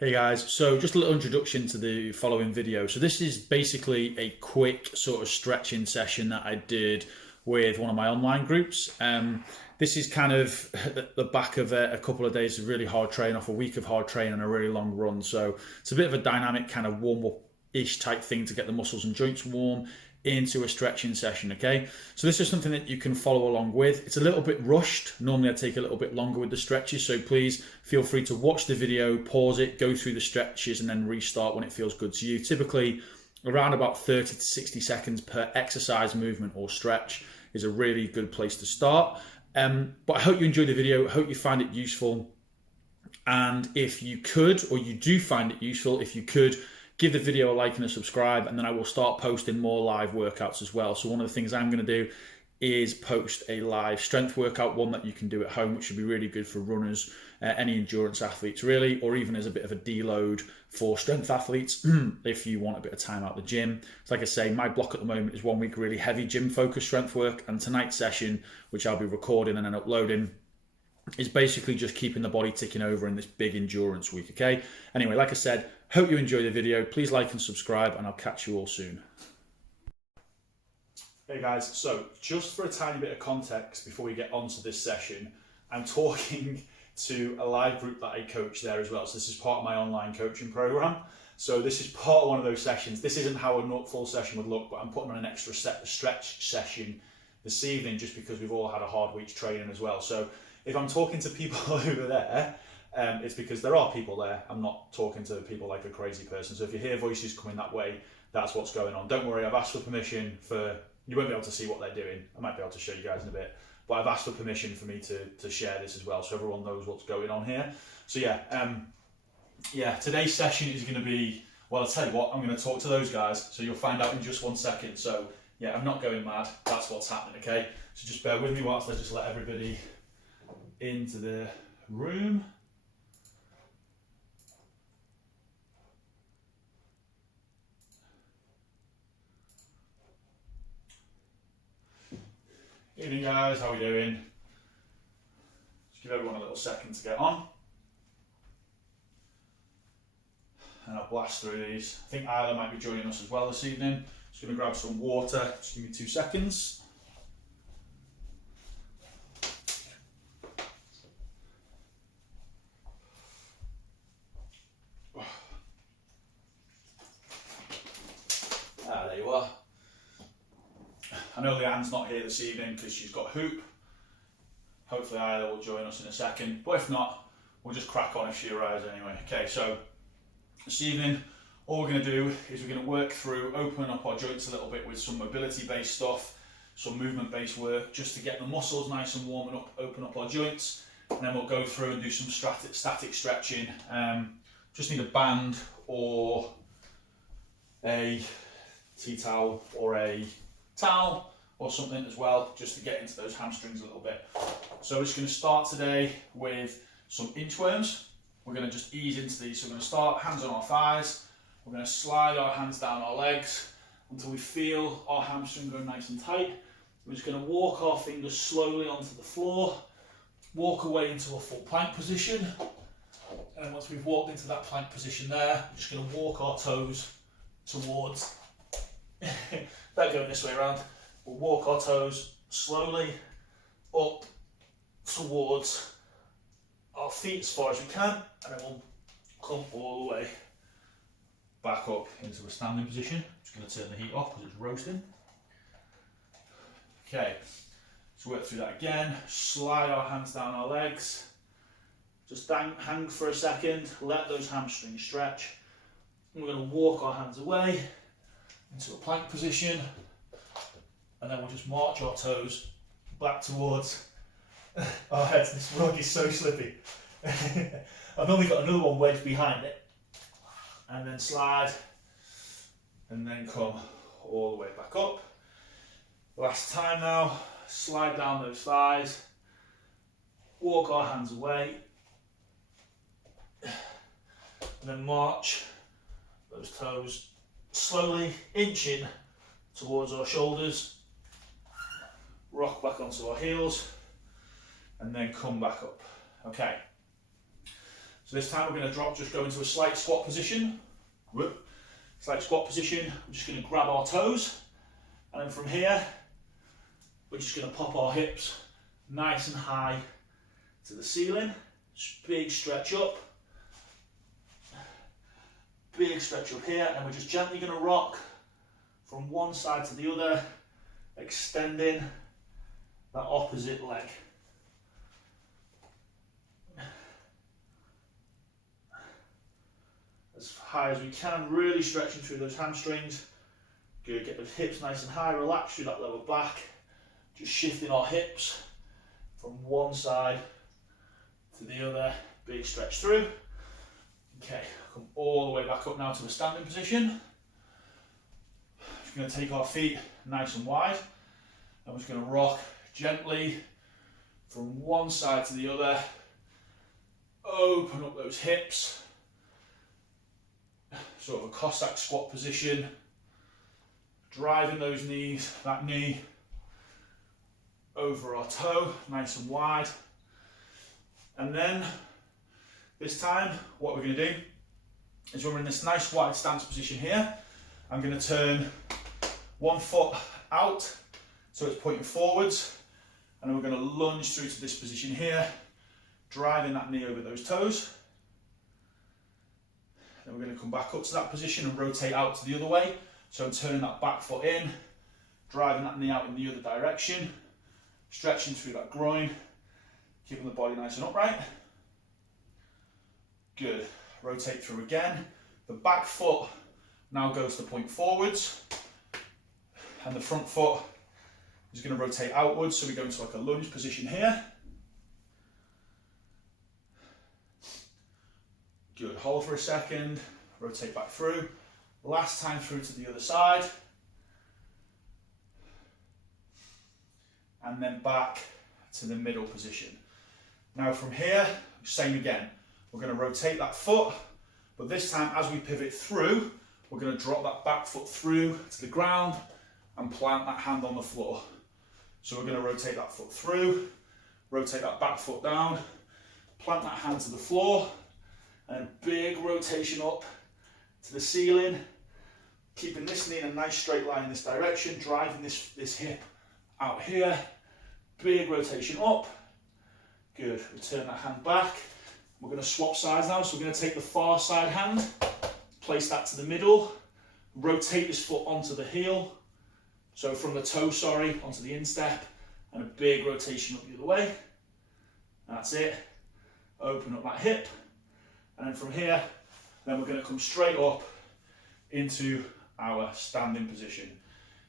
Hey guys, so just a little introduction to the following video. So this is basically a quick sort of stretching session that I did with one of my online groups. This is kind of the back of a couple of days of really hard training, off a week of hard training and a really long run. So it's a bit of a dynamic kind of warm-up-ish type thing to get the muscles and joints warm into a stretching session, okay? So this is something that you can follow along with. It's a little bit rushed. Normally I take a little bit longer with the stretches, so please feel free to watch the video, pause it, go through the stretches and then restart when it feels good to you. Typically around about 30 to 60 seconds per exercise, movement or stretch is a really good place to start. But I hope you enjoyed the video. I hope you find it useful. And if you could, or you do find it useful, if you could, give the video a like and a subscribe, and then I will start posting more live workouts as well. So one of the things I'm going to do is post a live strength workout, one that you can do at home, which should be really good for runners, any endurance athletes really, or even as a bit of a deload for strength athletes if you want a bit of time out the gym. So like I say, my block at the moment is 1 week really heavy gym focused strength work, and tonight's session, which I'll be recording and then uploading, is basically just keeping the body ticking over in this big endurance week, okay? Anyway, like I said, hope you enjoy the video. Please like and subscribe, and I'll catch you all soon. Hey guys, so just for a tiny bit of context before we get onto this session, I'm talking to a live group that I coach there as well. So this is part of my online coaching program. So this is part of one of those sessions. This isn't how a full session would look, but I'm putting on an extra stretch session this evening just because we've all had a hard week's training as well. So if I'm talking to people over there, it's because there are people there. I'm not talking to people like a crazy person. So if you hear voices coming that way, that's what's going on. Don't worry, I've asked for permission for, you won't be able to see what they're doing. I might be able to show you guys in a bit, but I've asked for permission for me to share this as well, so everyone knows what's going on here. So yeah, today's session is going to be, well, I'll tell you what, I'm going to talk to those guys, so you'll find out in just 1 second. So yeah, I'm not going mad. That's what's happening, okay? So just bear with me whilst I just let everybody into the room. Evening guys, how are we doing? Just give everyone a little second to get on. And I'll blast through these. I think Isla might be joining us as well this evening. Just going to grab some water, just give me 2 seconds. There you are. I know Leanne's not here this evening because she's got hoop. Hopefully Isla will join us in a second, but if not, we'll just crack on if she arrives anyway. Okay, so this evening, all we're going to do is we're going to work through opening up our joints a little bit with some mobility-based stuff, some movement-based work, just to get the muscles nice and warm and open up our joints, and then we'll go through and do some static stretching. Just need a band or a tea towel or a towel or something as well, just to get into those hamstrings a little bit. So we're just going to start today with some inchworms. We're going to just ease into these. So we're going to start hands on our thighs. We're going to slide our hands down our legs until we feel our hamstring go nice and tight. We're just going to walk our fingers slowly onto the floor, walk away into a full plank position. And once we've walked into that plank position there, we're just going to walk our toes towards, they're going this way around. We'll walk our toes slowly up towards our feet as far as we can, and then we'll come all the way back up into a standing position. I'm just going to turn the heat off because it's roasting. Okay, so work through that again. Slide our hands down our legs. Just hang for a second, let those hamstrings stretch. And we're going to walk our hands away into a plank position, and then we'll just march our toes back towards our heads. This rug is so slippy. I've only got another one wedged behind it, and then slide, and then come all the way back up. Last time now, slide down those thighs, walk our hands away, and then march those toes slowly inching towards our shoulders, rock back onto our heels, and then come back up. Okay, So this time we're going to drop, just go into a slight squat position. Whoop. Slight squat position. We're just going to grab our toes, and then from here, we're just going to pop our hips nice and high to the ceiling. Just big stretch up. Big stretch up here, and we're just gently going to rock from one side to the other, extending that opposite leg. As high as we can, really stretching through those hamstrings. Good, get those hips nice and high, relax through that lower back. Just shifting our hips from one side to the other, big stretch through. Okay, come all the way back up now to a standing position. Just going to take our feet nice and wide. I'm just going to rock gently from one side to the other. Open up those hips. Sort of a Cossack squat position. Driving those knees, that knee over our toe, nice and wide. And then this time, what we're going to do is when we're in this nice wide stance position here, I'm going to turn one foot out so it's pointing forwards, and then we're going to lunge through to this position here, driving that knee over those toes. Then we're going to come back up to that position and rotate out to the other way. So I'm turning that back foot in, driving that knee out in the other direction, stretching through that groin, keeping the body nice and upright. Good. Rotate through again. The back foot now goes to point forwards, and the front foot is going to rotate outwards, so we go into like a lunge position here. Good. Hold for a second, rotate back through. Last time through to the other side. And then back to the middle position. Now from here, same again. We're going to rotate that foot, but this time as we pivot through, we're going to drop that back foot through to the ground and plant that hand on the floor. So we're going to rotate that foot through, rotate that back foot down, plant that hand to the floor, and a big rotation up to the ceiling, keeping this knee in a nice straight line in this direction, driving this hip out here, big rotation up. Good, return that hand back. We're going to swap sides now, so we're going to take the far side hand, place that to the middle, rotate this foot onto the heel, so from the toe, onto the instep, and a big rotation up the other way. That's it. Open up that hip, and then from here, then we're going to come straight up into our standing position.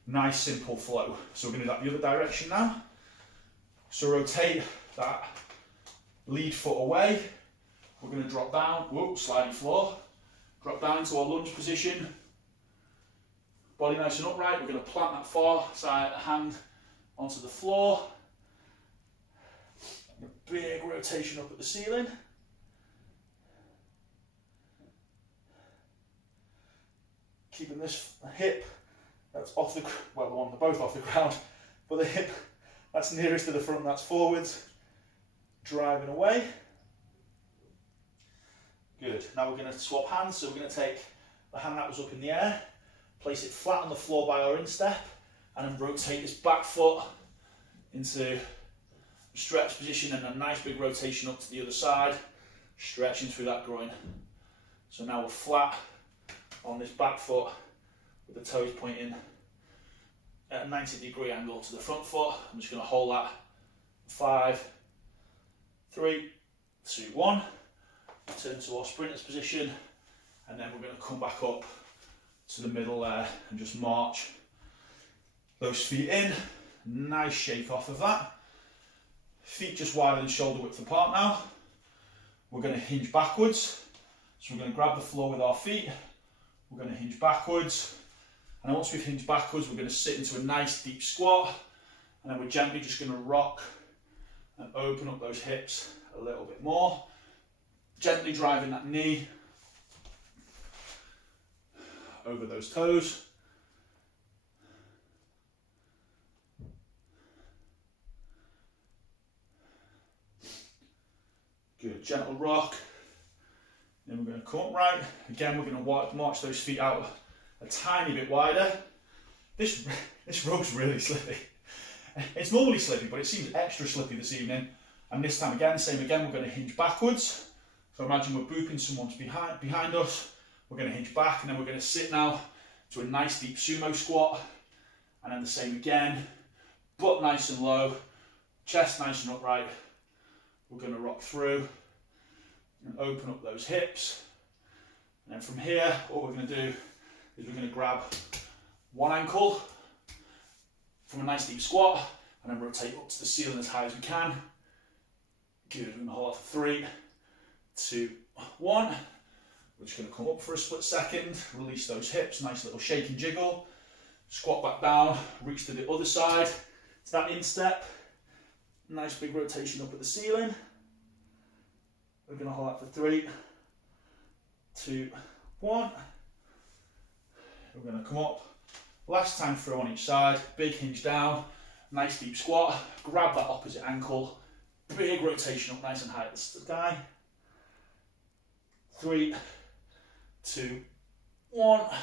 Nice simple flow. So we're going to do that the other direction now. So rotate that lead foot away. We're going to drop down, sliding floor. Drop down into our lunge position. Body nice and upright. We're going to plant that far side hand onto the floor. And a big rotation up at the ceiling. Keeping this hip that's off the, well, the one, they're both off the ground, but the hip that's nearest to the front, that's forwards, driving away. Good. Now we're going to swap hands, so we're going to take the hand that was up in the air, place it flat on the floor by our instep, and then rotate this back foot into stretch position and a nice big rotation up to the other side, stretching through that groin. So now we're flat on this back foot with the toes pointing at a 90-degree angle to the front foot. I'm just going to hold that. 5, 3, 2, 1. Turn to our sprinter's position, and then we're going to come back up to the middle there and just march those feet in. Nice shake off of that. Feet just wider than shoulder width apart now. We're going to hinge backwards. So we're going to grab the floor with our feet. We're going to hinge backwards. And then once we've hinged backwards, we're going to sit into a nice deep squat. And then we're gently just going to rock and open up those hips a little bit more. Gently driving that knee over those toes. Good, gentle rock. we're going to come upright. Again, we're going to march those feet out a tiny bit wider. This rug's really slippy. It's normally slippy, but it seems extra slippy this evening. And this time again, same again, we're going to hinge backwards. So imagine we're booping someone's behind us. We're going to hinge back, and then we're going to sit now to a nice deep sumo squat. And then the same again, butt nice and low, chest nice and upright. We're going to rock through and open up those hips. And then from here, what we're going to do is we're going to grab one ankle from a nice deep squat and then rotate up to the ceiling as high as we can. Good, we're going to hold that for 3, 2, 1. We're just going to come up for a split second, release those hips, nice little shake and jiggle. Squat back down, reach to the other side. To that instep, nice big rotation up at the ceiling. We're going to hold that for 3, 2, 1. We're going to come up. Last time through on each side, big hinge down, nice deep squat, grab that opposite ankle, big rotation up nice and high at the sky. 3, 2, 1. Up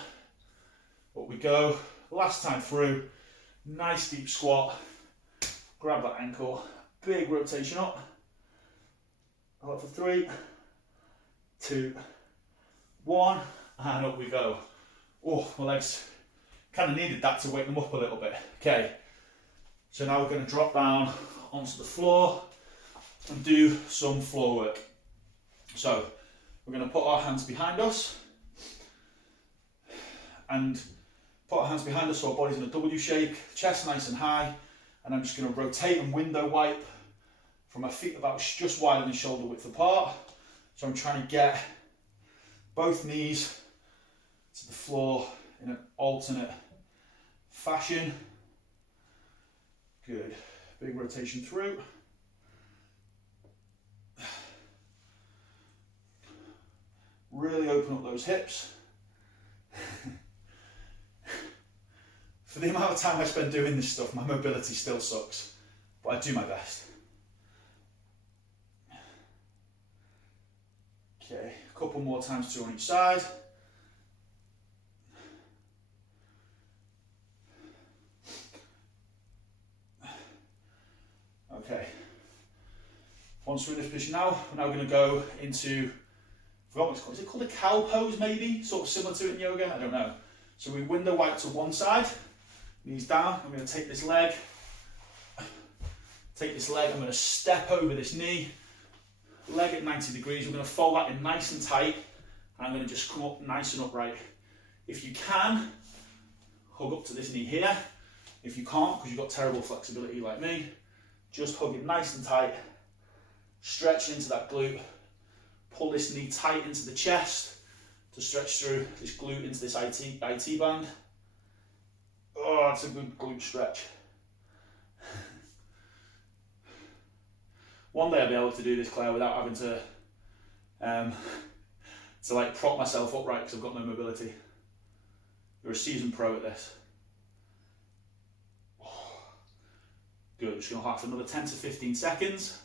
we go. Last time through, nice deep squat, grab that ankle, big rotation up. Hold for 3, 2, 1, and up we go. Oh, my legs kind of needed that to wake them up a little bit. Okay, so now we're going to drop down onto the floor and do some floor work. So we're going to put our hands behind us and put our hands behind us so our body's in a W shape, chest nice and high, and I'm just going to rotate and window wipe from my feet about just wider than shoulder width apart. So I'm trying to get both knees to the floor in an alternate fashion. Good, big rotation through. Really open up those hips. For the amount of time I spend doing this stuff, my mobility still sucks, but I do my best. Okay, a couple more times, 2 on each side. Okay, once we're in this position now, we're now going to go into, I forgot what it's called, is it called a cow pose maybe? Sort of similar to it in yoga, I don't know. So we window wipe to one side, knees down, I'm going to take this leg, I'm going to step over this knee, leg at 90 degrees, we're going to fold that in nice and tight, and I'm going to just come up nice and upright. If you can, hug up to this knee here. If you can't, because you've got terrible flexibility like me, just hug it nice and tight, stretch into that glute, pull this knee tight into the chest to stretch through this glute into this IT band. Oh, that's a good glute stretch. One day I'll be able to do this, Claire, without having to like prop myself upright because I've got no mobility. You're a seasoned pro at this. Good, just going to hold for another 10 to 15 seconds.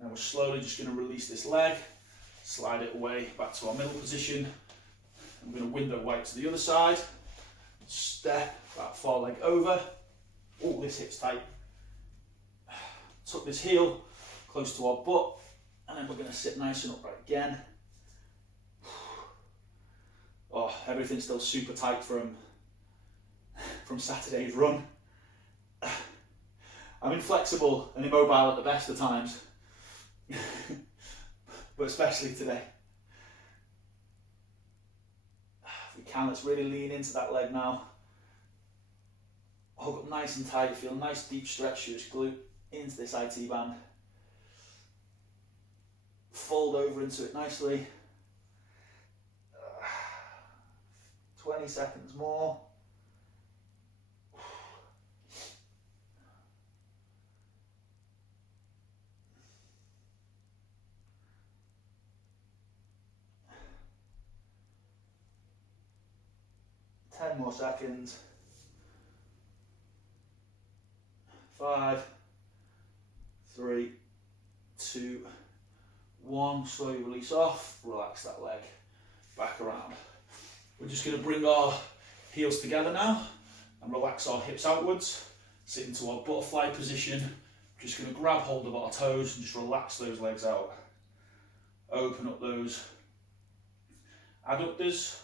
And we're slowly just going to release this leg, slide it away back to our middle position. I'm going to window wipe to the other side, step that far leg over. Oh, this hip's tight. Tuck this heel close to our butt, and then we're going to sit nice and upright again. Oh, everything's still super tight from Saturday's run. I'm inflexible and immobile at the best of times, but especially today. If we can, let's really lean into that leg now. Hug up nice and tight, feel a nice deep stretch through this glute into this IT band. Fold over into it nicely. 20 seconds more. 10 more seconds. 5, 3, 2, 1. Slowly release off, relax that leg back around. We're just going to bring our heels together now and relax our hips outwards. Sit into our butterfly position. Just going to grab hold of our toes and just relax those legs out. Open up those adductors.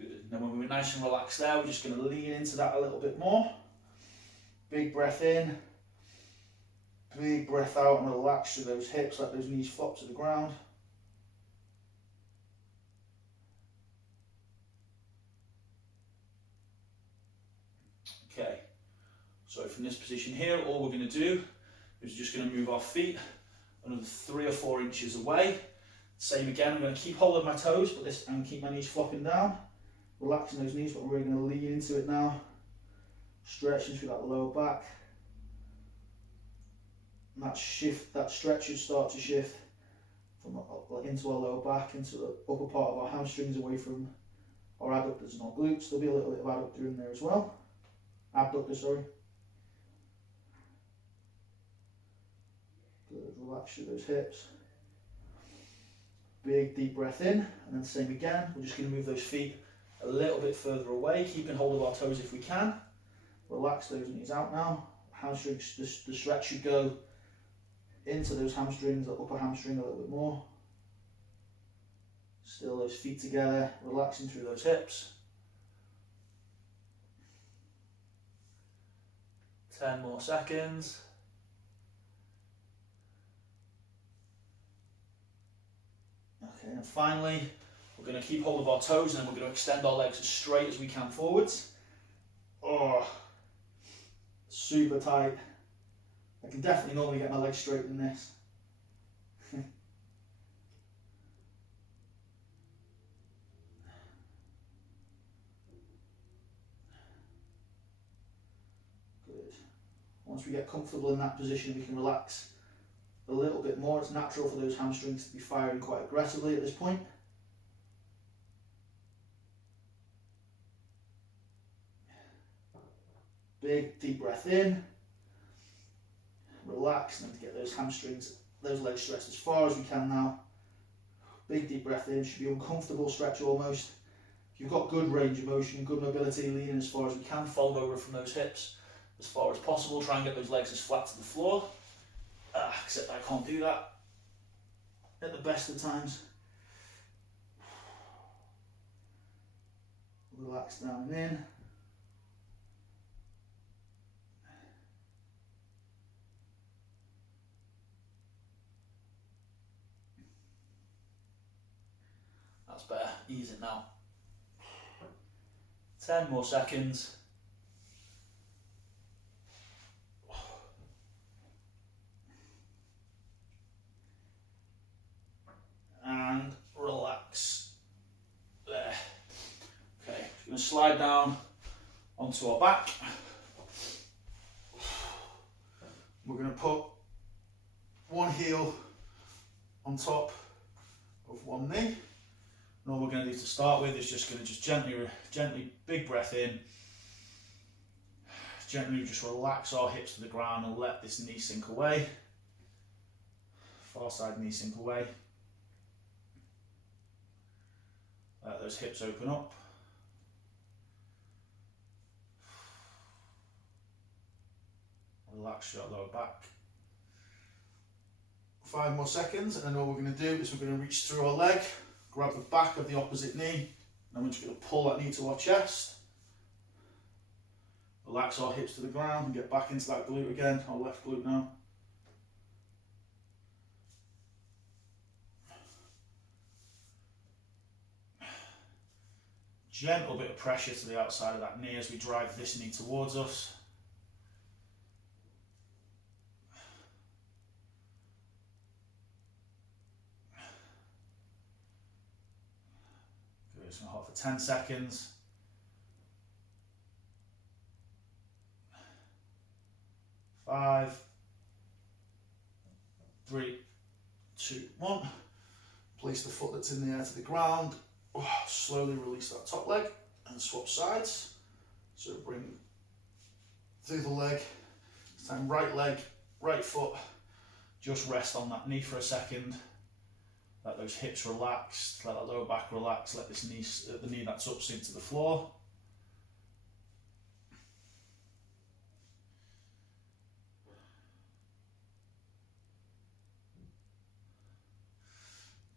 Good. Now when we're nice and relaxed there, we're just going to lean into that a little bit more. Big breath in. Big breath out and relax through those hips, let those knees flop to the ground. Okay, so from this position here, all we're going to do is just going to move our feet another 3 or 4 inches away. Same again, I'm going to keep hold of my toes, but this and keep my knees flopping down. Relaxing those knees, but we're really going to lean into it now. Stretching through that lower back. And that shift, that stretch should start to shift from into our lower back, into the upper part of our hamstrings, away from our adductors and our glutes. There'll be a little bit of adductor in there as well. Abductor, sorry. Good, relax through those hips. Big deep breath in, and then same again. We're just going to move those feet a little bit further away, keeping hold of our toes if we can. Relax those knees out now. Hamstrings, the stretch should go into those hamstrings, the upper hamstring a little bit more. Still those feet together, relaxing through those hips. 10 more seconds. Okay, and finally, we're going to keep hold of our toes and then we're going to extend our legs as straight as we can forwards. Oh, super tight. I can definitely normally get my legs straight in this. Good. Once we get comfortable in that position, we can relax a little bit more. It's natural for those hamstrings to be firing quite aggressively at this point. Big deep breath in. Relax, and to get those hamstrings, those legs stretched as far as we can now. Big deep breath in, should be uncomfortable stretch almost. If you've got good range of motion, good mobility, lean in as far as we can, fold over from those hips as far as possible, try and get those legs as flat to the floor. Except I can't do that at the best of times. Relax down and in. That's better, ease it now. 10 more seconds. And relax. There. Okay, we're going to slide down onto our back. We're going to put one heel on top of one knee. And all we're going to do to start with is just going to gently, big breath in. Gently just relax our hips to the ground and let this knee sink away. Far side knee sink away. Let those hips open up. Relax your lower back. 5 more seconds, and then all we're going to do is we're going to reach through our leg, grab the back of the opposite knee, and we're just going to pull that knee to our chest. Relax our hips to the ground and get back into that glute again, our left glute now. Gentle bit of pressure to the outside of that knee as we drive this knee towards us. Good, just going to hold for 10 seconds. 5, 3, 2, 1. Place the foot that's in the air to the ground. Slowly release that top leg and swap sides. So bring through the leg. This time right leg, right foot. Just rest on that knee for a second. Let those hips relax. Let that lower back relax. Let this knee, the knee that's up, sink to the floor.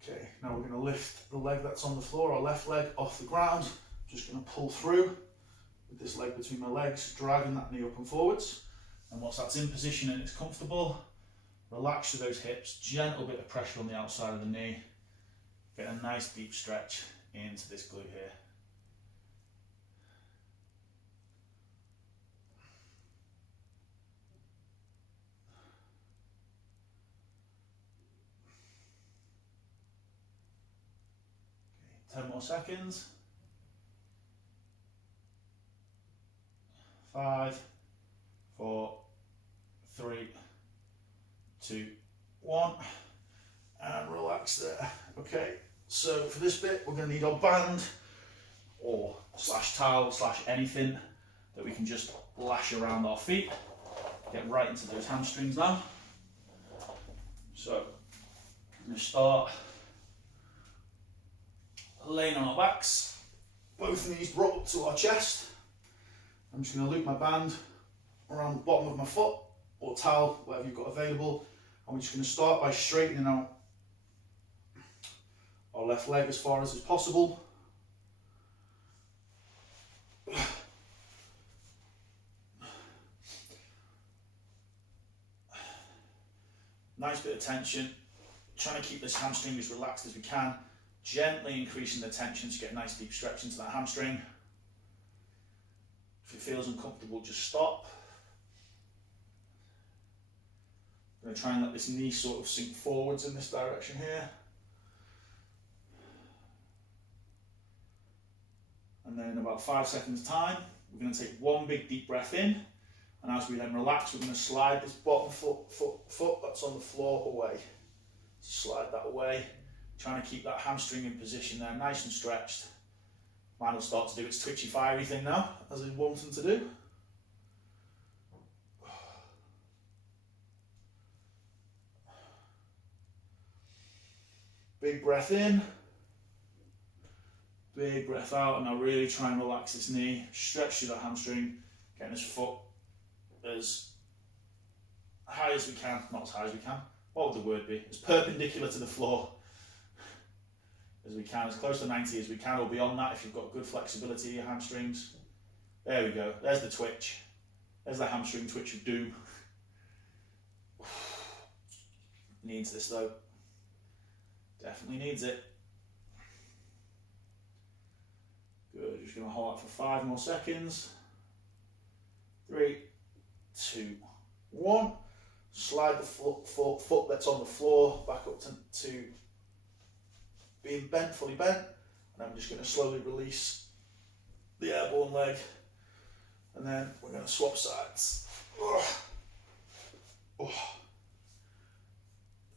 Okay, now we're going to lift the leg that's on the floor, our left leg, off the ground. Just going to pull through with this leg between my legs, driving that knee up and forwards. And once that's in position and it's comfortable, relax through those hips, gentle bit of pressure on the outside of the knee. Get a nice deep stretch into this glute here. Okay, 10 more seconds. 5, 4, 3, 2, 1, and relax there. Okay, so for this bit we're going to need our band or slash towel slash anything that we can just lash around our feet. Get right into those hamstrings now. So I'm going to start laying on our backs, both knees brought up to our chest. I'm just going to loop my band around the bottom of my foot or towel, whatever you've got available. And we're just going to start by straightening out our left leg as far as is possible. Nice bit of tension. Trying to keep this hamstring as relaxed as we can. Gently increasing the tension to get a nice deep stretch into that hamstring. If it feels uncomfortable, just stop. I'm going to try and let this knee sort of sink forwards in this direction here. And then in about 5 seconds time, we're going to take one big deep breath in. And as we then relax, we're going to slide this bottom foot that's on the floor away. Slide that away. Trying to keep that hamstring in position there, nice and stretched. Mine will start to do its twitchy fiery thing now, as it's wanting to do. Big breath in. Big breath out, and now really try and relax this knee. Stretch through that hamstring, getting this foot as high as we can, not as high as we can. What would the word be? As perpendicular to the floor as we can, as close to 90 as we can, or beyond that if you've got good flexibility in your hamstrings. There we go, there's the twitch. There's the hamstring twitch of doom. Needs this though. Definitely needs it. Good, just going to hold that for 5 more seconds. 3, 2, 1. Slide the foot that's on the floor back up to being bent, fully bent. And I'm just going to slowly release the airborne leg. And then we're going to swap sides.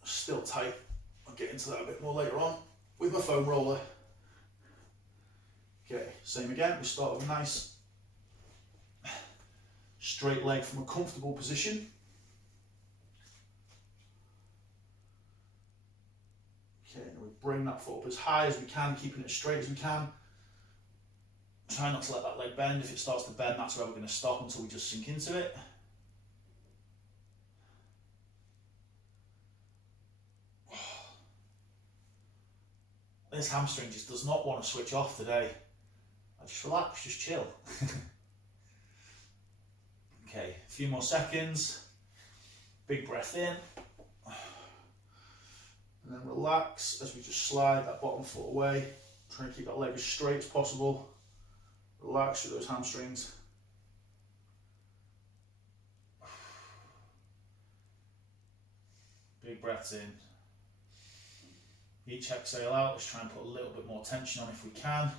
Still tight. I'll get into that a bit more later on with my foam roller. Okay, same again. We start with a nice straight leg from a comfortable position. Okay, and we bring that foot up as high as we can, keeping it as straight as we can. Try not to let that leg bend. If it starts to bend, that's where we're going to stop until we just sink into it. This hamstring just does not want to switch off today. Just relax, just chill. Okay, a few more seconds. Big breath in. And then relax as we just slide that bottom foot away. Try and keep that leg as straight as possible. Relax through those hamstrings. Big breaths in. Each exhale out, let's try and put a little bit more tension on if we can.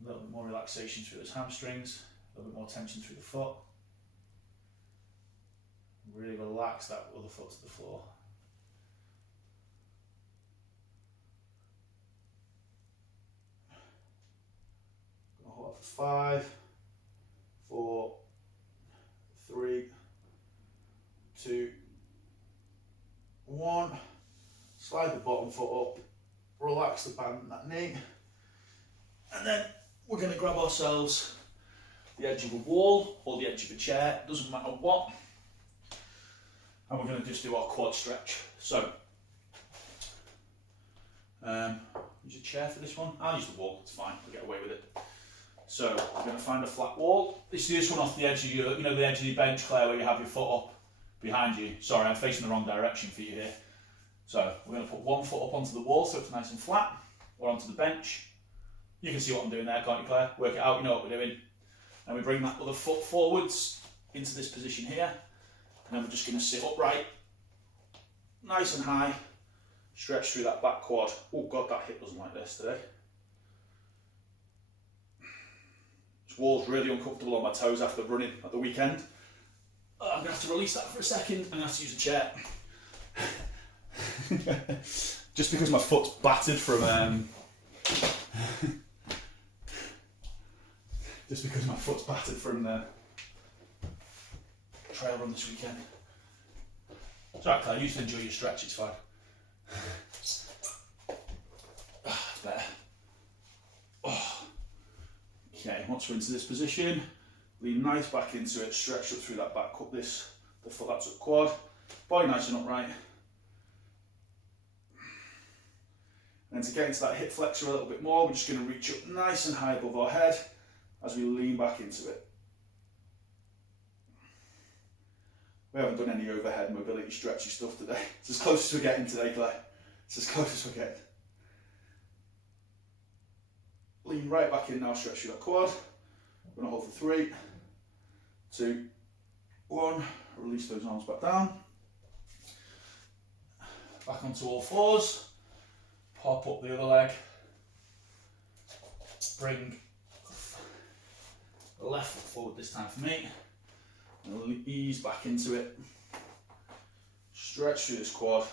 A little bit more relaxation through those hamstrings, a little bit more tension through the foot. Really relax that other foot to the floor. Hold for 5, 4, 3, 2, 1. Slide the bottom foot up, relax the band in that knee, and then we're going to grab ourselves the edge of a wall or the edge of a chair, doesn't matter what, and we're going to just do our quad stretch. So, use a chair for this one. I'll use the wall, it's fine, we'll get away with it. So, we're going to find a flat wall. This one off the edge of your, the edge of your bench, Claire, where you have your foot up behind you. Sorry, I'm facing the wrong direction for you here. So, we're going to put one foot up onto the wall so it's nice and flat, or onto the bench. You can see what I'm doing there, can't you, Claire? Work it out, you know what we're doing. And we bring that other foot forwards into this position here, and then we're just going to sit upright, nice and high, stretch through that back quad. Oh God, that hip doesn't like this today. This wall's really uncomfortable on my toes after running at the weekend. I'm going to have to release that for a second. I'm going to have to use a chair. Just because my foot's battered from the trail run this weekend. It's alright, Claire, you just enjoy your stretch, it's fine. It's better. Oh. Okay, once we're into this position, lean nice back into it, stretch up through that back, cut the foot that's up quad, body nice and upright. And to get into that hip flexor a little bit more, we're just going to reach up nice and high above our head as we lean back into it. We haven't done any overhead mobility stretchy stuff today. It's as close as we're getting today, Claire. It's as close as we're getting. Lean right back in now, stretch through that quad. We're going to hold for 3, 2, 1. Release those arms back down. Back onto all fours. Pop up the other leg. Bring the left foot forward this time for me. And we'll ease back into it. Stretch through this quad.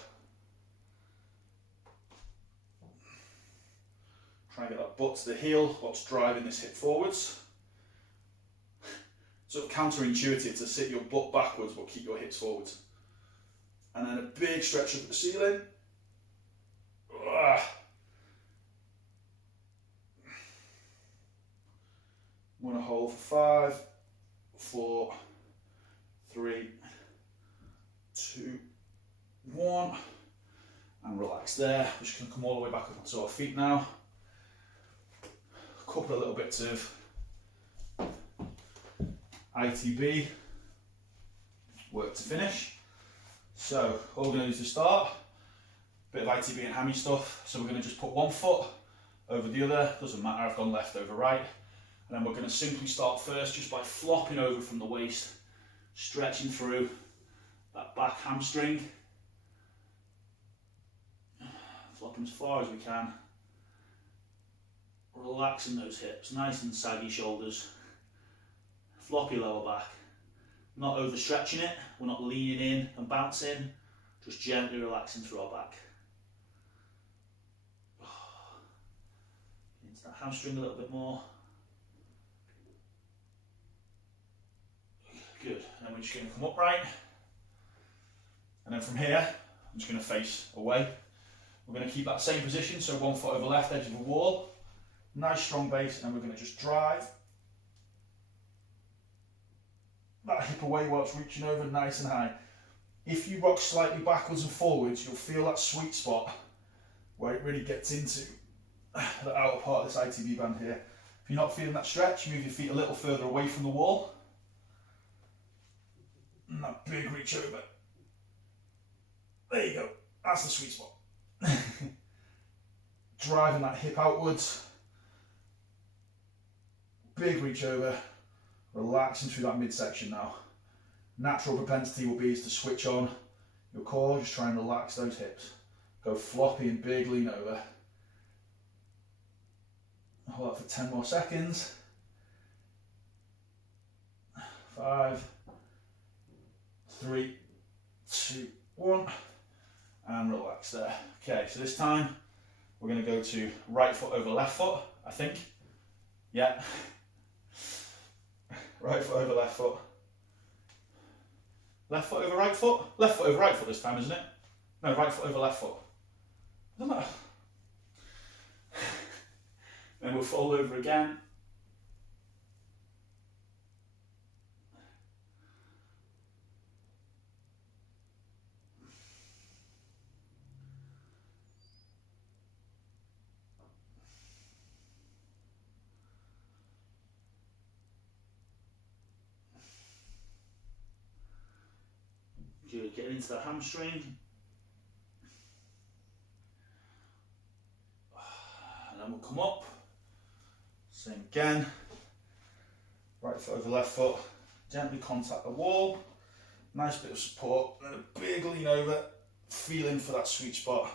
Try and get that butt to the heel, what's driving this hip forwards. Sort of counterintuitive to sit your butt backwards but keep your hips forwards. And then a big stretch up at the ceiling. I'm going to hold for 5, 4, 3, 2, 1, and relax there. We're just going to come all the way back up onto our feet now. A couple of little bits of ITB work to finish. So all we're going to do is to start, a bit of ITB and hammy stuff. So we're going to just put one foot over the other, doesn't matter, I've gone left over right. And then we're going to simply start first just by flopping over from the waist, stretching through that back hamstring. Flopping as far as we can. Relaxing those hips, nice and saggy shoulders. Floppy lower back. Not overstretching it, we're not leaning in and bouncing, just gently relaxing through our back. Into that hamstring a little bit more. Good, and then we're just going to come upright, and then from here, I'm just going to face away. We're going to keep that same position, so one foot over left edge of a wall, nice strong base, and we're going to just drive that hip away whilst reaching over nice and high. If you rock slightly backwards and forwards, you'll feel that sweet spot where it really gets into the outer part of this ITB band here. If you're not feeling that stretch, move your feet a little further away from the wall. And that big reach over. There you go. That's the sweet spot. Driving that hip outwards. Big reach over. Relaxing through that midsection now. Natural propensity will be is to switch on your core. Just try and relax those hips. Go floppy and big lean over. Hold that for 10 more seconds. 5, 3, 2, 1, and relax there. Okay, so this time we're going to go to right foot over left foot, I think. Yeah, Right foot over left foot. Left foot over right foot? Left foot over right foot this time, isn't it? No, right foot over left foot. Doesn't matter. Then we'll fold over again. Good, get into the hamstring. And then we'll come up. Same again. Right foot over left foot. Gently contact the wall. Nice bit of support. And then a big lean over. Feeling for that sweet spot.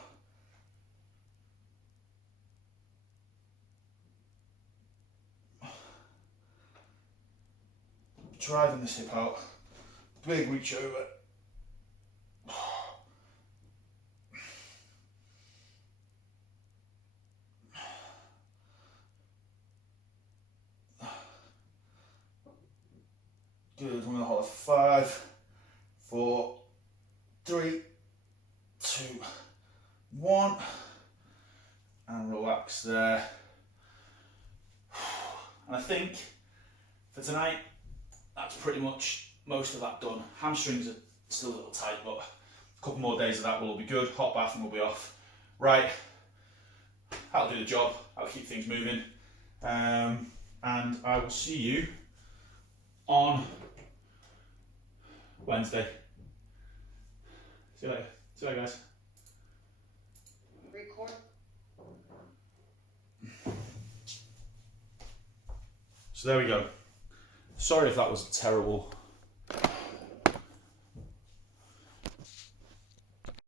Driving this hip out. Big reach over. Good, we're gonna hold it for 5, 4, 3, 2, 1, and relax there. And I think for tonight, that's pretty much most of that done. Hamstrings are still a little tight, but a couple more days of that will all be good. Hot bath and we'll be off. Right, that'll do the job. I'll keep things moving. And I will see you on Wednesday. See you later. See you later, guys. Record. So there we go. Sorry if that was terrible